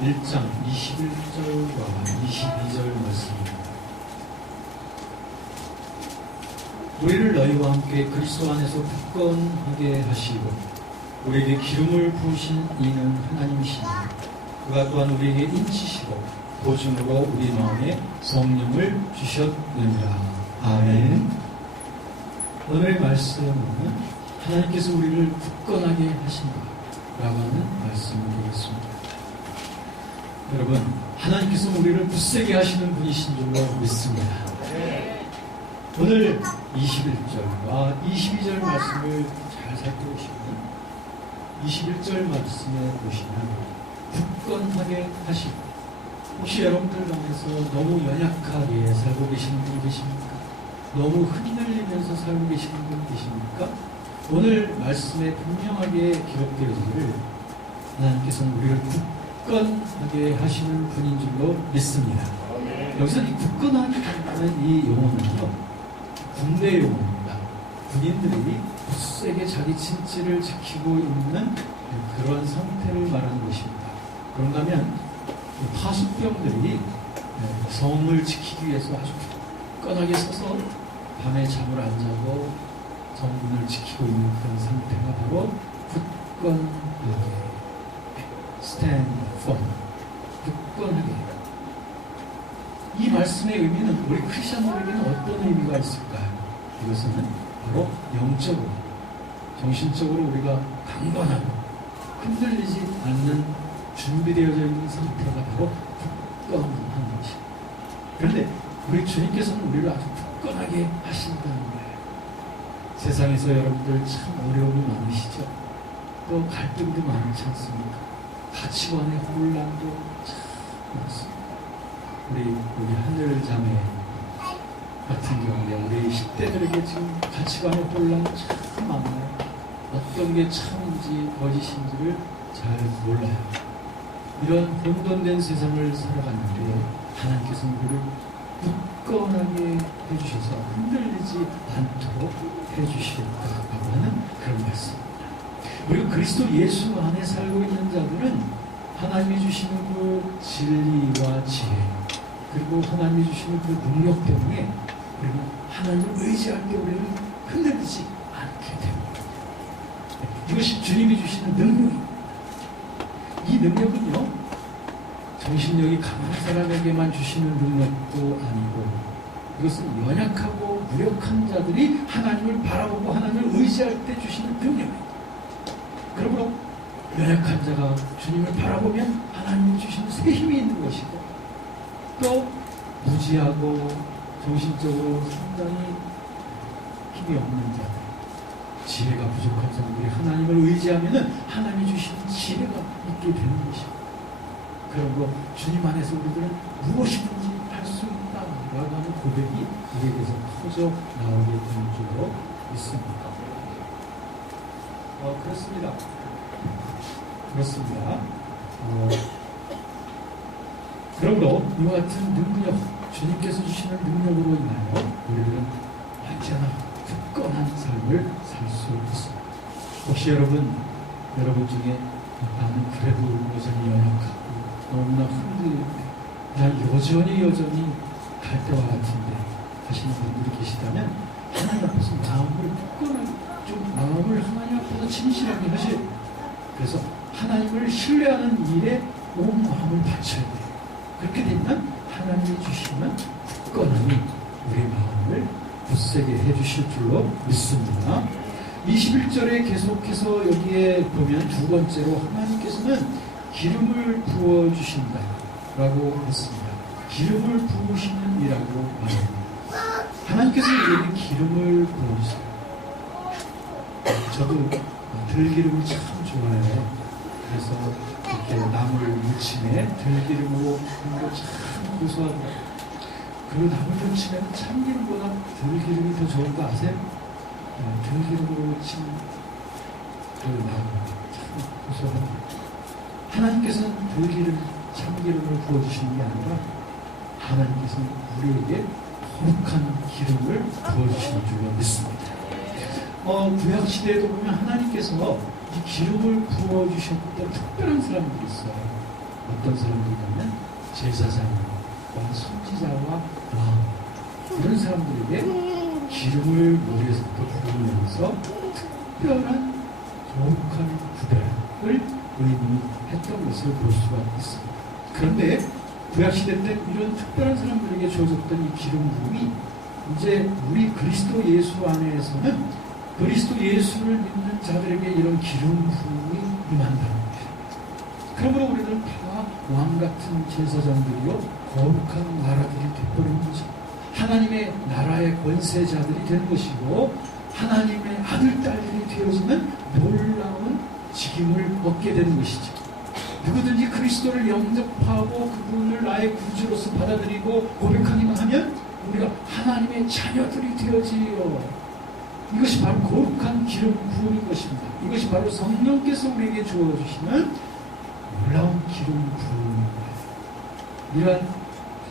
1장 21절과 22절 말씀입니다. 우리를 너희와 함께 그리스도 안에서 굳건하게 하시고 우리에게 기름을 부으신 이는 하나님이시니 그가 또한 우리에게 인치시고 보증으로 우리 마음에 성령을 주셨느니라. 아멘. 오늘의 말씀은 하나님께서 우리를 굳건하게 하신다 라고 하는 말씀이 되겠습니다. 여러분, 하나님께서 우리를 굳세게 하시는 분이신 줄로 믿습니다. 오늘 21절과 22절 말씀을 잘 살펴보시면 21절 말씀에 보시면 굳건하게 하시고, 혹시 여러분들 안에서 너무 연약하게 살고 계시는 분 계십니까? 너무 흔들리면서 살고 계시는 분 계십니까? 오늘 말씀에 분명하게 기록되어지기를 하나님께서는 우리를 굳건하게 하시는 분인 줄로 믿습니다. 여기서 이 굳건하게 하는 이 용어는요, 군대 용어입니다. 군인들이 굳세게 자기 진지를 지키고 있는 그런 상태를 말하는 것입니다. 그런가 하면 파수병들이 성을 지키기 위해서 아주 굳건하게 서서 밤에 잠을 안 자고 성문을 지키고 있는 그런 상태가 바로 굳건하게, stand firm, 굳건하게. 이 말씀의 의미는 우리 크리스천들에게는 어떤 의미가 있을까요? 이것은 바로 영적으로, 정신적으로 우리가 강건하고 흔들리지 않는 준비되어져 있는 상태가 바로 굳건한 것입니다. 그런데 우리 주님께서는 우리를 아주 굳건하게 하신다는 거예요. 세상에서 여러분들 참 어려움이 많으시죠? 또 갈등도 많지 않습니까? 가치관의 혼란도 참 많습니다. 우리 하늘자매 같은 경우에 우리 10대들에게 지금 가치관의 혼란 참 많아요. 어떤 게 참인지 거짓인지를 잘 몰라요. 이런 혼돈된 세상을 살아가는데 하나님께서는 우리를 굳건하게 해주셔서 흔들리지 않도록 해주시겠다고 하는 그런 말씀입니다. 우리가 그리스도 예수 안에 살고 있는 자들은 하나님이 주시는 그 진리와 지혜, 그리고 하나님이 주시는 그 능력 때문에 우리는 하나님을 의지할 때 우리는 흔들리지 않게 됩니다. 이것이 주님이 주시는 능력입니다. 이 능력은요, 정신력이 강한 사람에게만 주시는 능력도 아니고, 이것은 연약하고 무력한 자들이 하나님을 바라보고 하나님을 의지할 때 주시는 능력입니다. 그러므로 연약한 자가 주님을 바라보면 하나님이 주시는 새 힘이 있는 것이고, 또 무지하고 정신적으로 상당히 힘이 없는 자들, 지혜가 부족한 사람들이 하나님을 의지하면 하나님이 주시는 지혜가 있게 되는 것입니다. 그리고 주님 안에서 우리들은 무엇이든지 할 수 있다라고 하는 고백이 우리에게서 터져 나오게 되는 줄로 믿습니다. 그렇습니다. 그러므로 이와 같은 능력, 주님께서 주시는 능력으로 인하여 우리들은 언제나 굳건한 삶을 살 수 있습니다. 혹시 여러분 중에 나는 그래도 여전히 연약하고 너무나 흔들리는데 난 여전히 갈 때와 같은데 하시는 분들이 계시다면 하나님 앞에서 마음을 굳건하게, 좀 마음을 하나님 앞에서 진실하게 하실, 그래서 하나님을 신뢰하는 일에 온 마음을 바쳐야 돼요. 그렇게 되면 하나님이 주시는 굳건함이 우리 마음을 굳세게 해주실 줄로 믿습니다. 21절에 계속해서 여기에 보면 두 번째로 하나님께서는 기름을 부어주신다 라고 했습니다. 기름을 부으시는 이라고 말합니다. 하나님께서 우리에게 기름을 부어주세요. 저도 들기름을 참 좋아해요. 그래서 이렇게 나물 무침에 들기름으로 하는 거 참 고소하더라고요. 그리고 나물 무침에는 참기름보다 들기름이 더 좋은 거 아세요? 들기름으로 친 그 나물 참 고소합니다. 하나님께서는 들기름, 참기름을 부어주시는 게 아니라 하나님께서는 우리에게 거룩한 기름을 부어주시는 줄로 믿습니다. 구약시대에도 보면 하나님께서 이 기름을 부어주셨던 특별한 사람들이 있어요. 어떤 사람들이냐면 제사장과 선지자와 왕 이런 사람들에게 기름을 머리에서부터 부으면서 특별한 거룩한 구별을 의미했던 것을 볼 수가 있습니다. 그런데 구약시대 때 이런 특별한 사람들에게 주어졌던 이 기름 부음이 이제 우리 그리스도 예수 안에서는 그리스도 예수를 믿는 자들에게 이런 기름 부음이 임한다는 것입니다. 그러므로 우리는 다 왕같은 제사장들이요 거룩한 나라들이 되어버린 거죠. 하나님의 나라의 권세자들이 되는 것이고 하나님의 아들, 딸들이 되어지는 놀라운 직임을 얻게 되는 것이죠. 누구든지 그리스도를 영접하고 그분을 나의 구주로서 받아들이고 고백하기만 하면 우리가 하나님의 자녀들이 되어지요. 이것이 바로 거룩한 기름 부음인 것입니다. 이것이 바로 성령께서 우리에게 주어주시는 놀라운 기름 부음입니다. 이러한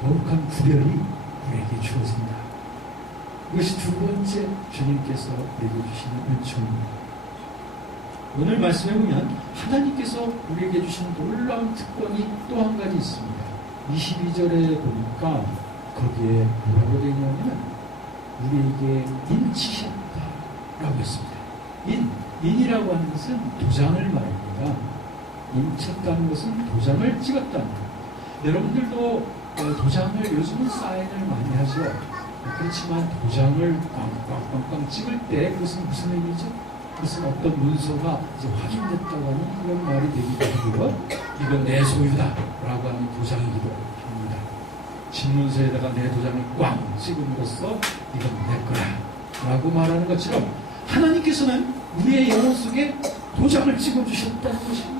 거룩한 구별이 우리에게 주어집니다. 이것이 두 번째 주님께서 우리에게 주시는 은총입니다. 오늘 말씀해 보면 하나님께서 우리에게 주신 놀라운 특권이 또 한 가지 있습니다. 22절에 보니까 거기에 뭐라고 되어 있냐면 우리에게 인치셨다라고 했습니다. 인이라고 하는 것은 도장을 말합니다. 인쳤다는 것은 도장을 찍었다는 것. 여러분들도 도장을 요즘은 사인을 많이 하죠. 그렇지만 도장을 꽝꽝꽝 찍을 때 그것은 무슨 의미죠? 그것은 어떤 문서가 이제 확인됐다고 하는 그런 말이 되기도 하고요. 이건 내 소유다 라고 하는 도장이기도 합니다. 신문서에다가 내 도장을 꽝 찍음으로써 이건 내 거야 라고 말하는 것처럼 하나님께서는 우리의 영혼 속에 도장을 찍어주셨다는 것입니다.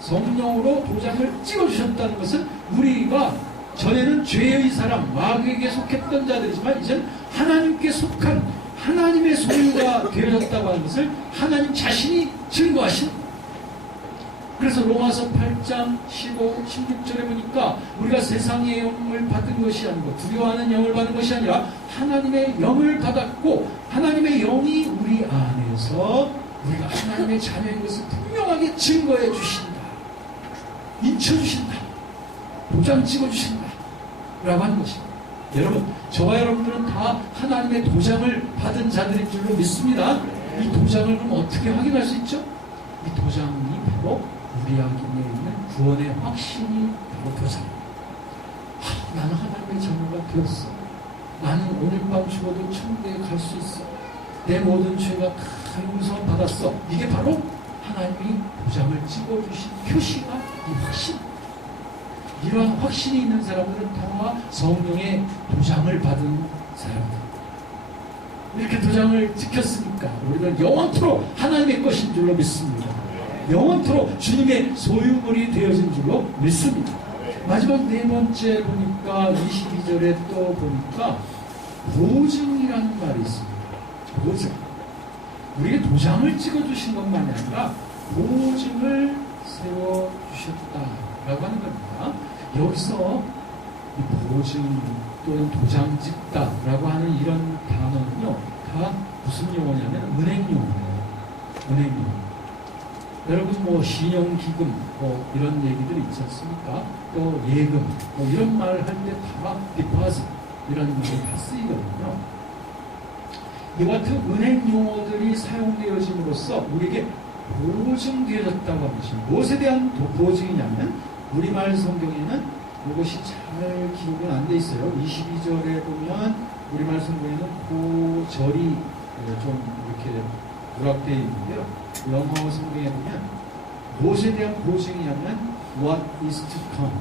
성령으로 도장을 찍어주셨다는 것은 우리가 전에는 죄의 사람, 마귀에게 속했던 자들이지만 이제는 하나님께 속한 하나님의 소유가 되어졌다고 하는 것을 하나님 자신이 증거하신. 그래서 로마서 8장 15, 16절에 보니까 우리가 세상의 영을 받은 것이 아니고 두려워하는 영을 받은 것이 아니라 하나님의 영을 받았고 하나님의 영이 우리 안에서 우리가 하나님의 자녀인 것을 분명하게 증거해 주신다. 인쳐주신다. 도장 찍어주신다. 라고 하는 것입니다. 여러분, 저와 여러분들은 다 하나님의 도장을 받은 자들인 줄로 믿습니다. 이 도장을 그럼 어떻게 확인할 수 있죠? 이 도장이 바로 우리 안에 있는 구원의 확신이 바로 도장입니다. 나는 하나님의 자녀가 되었어. 나는 오늘 밤 죽어도 천국에 갈 수 있어. 내 모든 죄가 다 용서 받았어. 이게 바로 하나님이 도장을 찍어주신 표시가 이 확신. 이러한 확신이 있는 사람들은 다 성령의 도장을 받은 사람들. 이렇게 도장을 찍혔으니까 우리는 영원토록 하나님의 것인 줄로 믿습니다. 영원토록 주님의 소유물이 되어진 줄로 믿습니다. 마지막 네 번째 보니까 22절에 또 보니까 보증이라는 말이 있습니다. 보증. 우리에게 도장을 찍어주신 것만이 아니라 보증을 세워주셨다라고 하는 겁니다. 여기서 이 보증 또는 도장 찍다라고 하는 이런 단어는요, 다 무슨 용어냐면 은행용어예요. 은행용. 여러분 뭐 신용기금 뭐 이런 얘기들이 있지 않습니까? 또 예금 뭐 이런 말을 할 때 다 deposit 이런 말이 다 쓰이거든요. 이와 같은 은행 용어들이 사용되어짐으로써 우리에게 보증되어졌다고 하는 것이 무엇에 대한 보증이냐면 우리말 성경에는 이것이 잘 기록은 안 돼 있어요. 22절에 보면 우리말 성경에는 고절이 좀 이렇게 누락되어 있는데요. 영어 성경에 보면 무엇에 대한 보증이냐면 what is to come.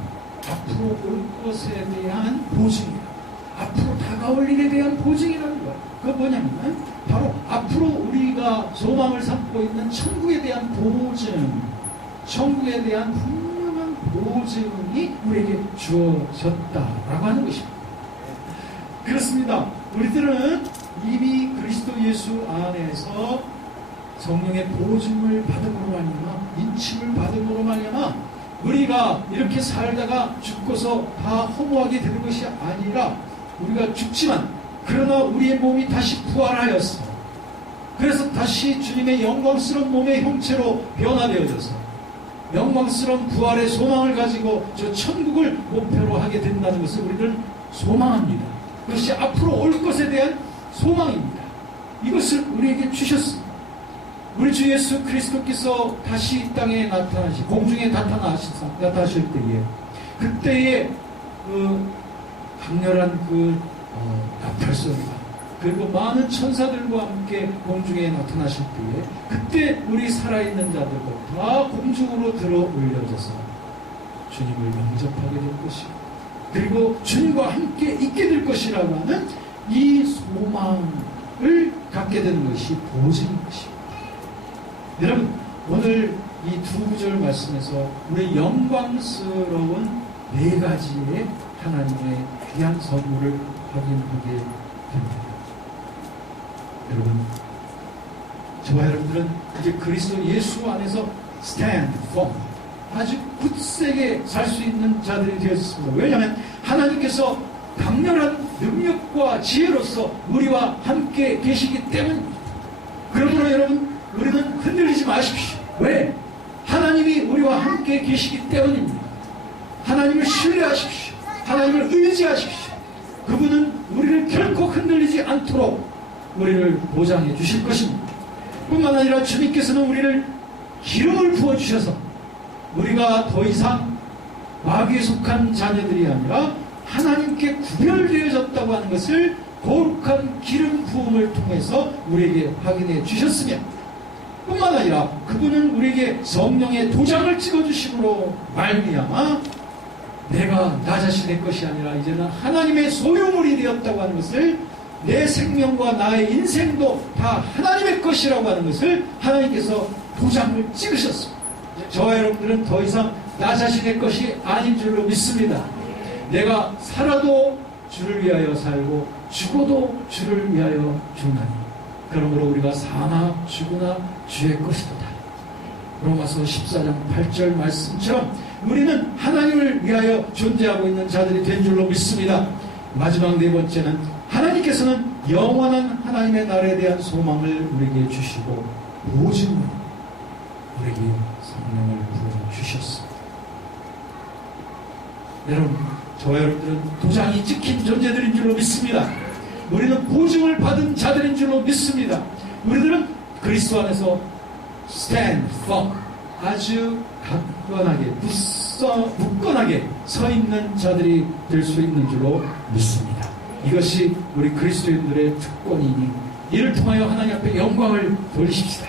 앞으로 올 것에 대한 보증이에요. 앞으로 다가올 일에 대한 보증이라는 거예요. 그건 뭐냐면 바로 앞으로 우리가 소망을 삼고 있는 천국에 대한 보증, 천국에 대한 분명한 보증이 우리에게 주어졌다라고 하는 것입니다. 그렇습니다. 우리들은 이미 그리스도 예수 안에서 성령의 보증을 받음으로 말미암아 인침을 받음으로 말미암아 우리가 이렇게 살다가 죽고서 다 허무하게 되는 것이 아니라 우리가 죽지만 그러나 우리의 몸이 다시 부활하였어. 그래서 다시 주님의 영광스러운 몸의 형체로 변화되어져서 영광스러운 부활의 소망을 가지고 저 천국을 목표로 하게 된다는 것을 우리는 소망합니다. 그것이 앞으로 올 것에 대한 소망입니다. 이것을 우리에게 주셨습니다. 우리 주 예수 그리스도께서 다시 이 땅에 공중에 나타나실 때에, 그때의 그 강렬한 나팔소리가, 그리고 많은 천사들과 함께 공중에 나타나실 때에, 그때 우리 살아있는 자들도 다 공중으로 들어 올려져서 주님을 영접하게 될 것이고, 그리고 주님과 함께 있게 될 것이라고 하는 이 소망을 갖게 되는 것이 보증인 것입니다. 여러분, 오늘 이 두 구절 말씀에서 우리 영광스러운 네 가지의 하나님의 귀한 선물을 확인하게 됩니다. 여러분, 저와 여러분들은 이제 그리스도 예수 안에서 stand firm, 아주 굳세게 살 수 있는 자들이 되었습니다. 왜냐하면 하나님께서 강렬한 능력과 지혜로서 우리와 함께 계시기 때문입니다. 그러므로 여러분, 우리는 흔들리지 마십시오. 왜? 하나님이 우리와 함께 계시기 때문입니다. 하나님을 신뢰하십시오. 하나님을 의지하십시오. 그분은 우리를 결코 흔들리지 않도록 우리를 보장해 주실 것입니다. 뿐만 아니라 주님께서는 우리를 기름을 부어주셔서 우리가 더 이상 마귀에 속한 자녀들이 아니라 하나님께 구별되어졌다고 하는 것을 거룩한 기름 부음을 통해서 우리에게 확인해 주셨으며, 뿐만 아니라 그분은 우리에게 성령의 도장을 찍어주심으로 말미암아 내가 나 자신의 것이 아니라 이제는 하나님의 소유물이 되었다고 하는 것을, 내 생명과 나의 인생도 다 하나님의 것이라고 하는 것을 하나님께서 도장을 찍으셨습니다. 저와 여러분들은 더 이상 나 자신의 것이 아닌 줄로 믿습니다. 내가 살아도 주를 위하여 살고 죽어도 주를 위하여 죽나니 그러므로 우리가 사나 죽으나 주의 것이도다. 로마서 14장 8절 말씀처럼 우리는 하나님을 위하여 존재하고 있는 자들이 된 줄로 믿습니다. 마지막 네 번째는 하나님께서는 영원한 하나님의 나라에 대한 소망을 우리에게 주시고 보증으로 우리에게 성령을 부어주셨습니다. 여러분, 저와 여러분들은 도장이 찍힌 존재들인 줄로 믿습니다. 우리는 보증을 받은 자들인 줄로 믿습니다. 우리들은 그리스도 안에서 stand firm, 아주 굳건하게 서 있는 자들이 될 수 있는 줄로 믿습니다. 이것이 우리 그리스도인들의 특권이니 이를 통하여 하나님 앞에 영광을 돌리십시다.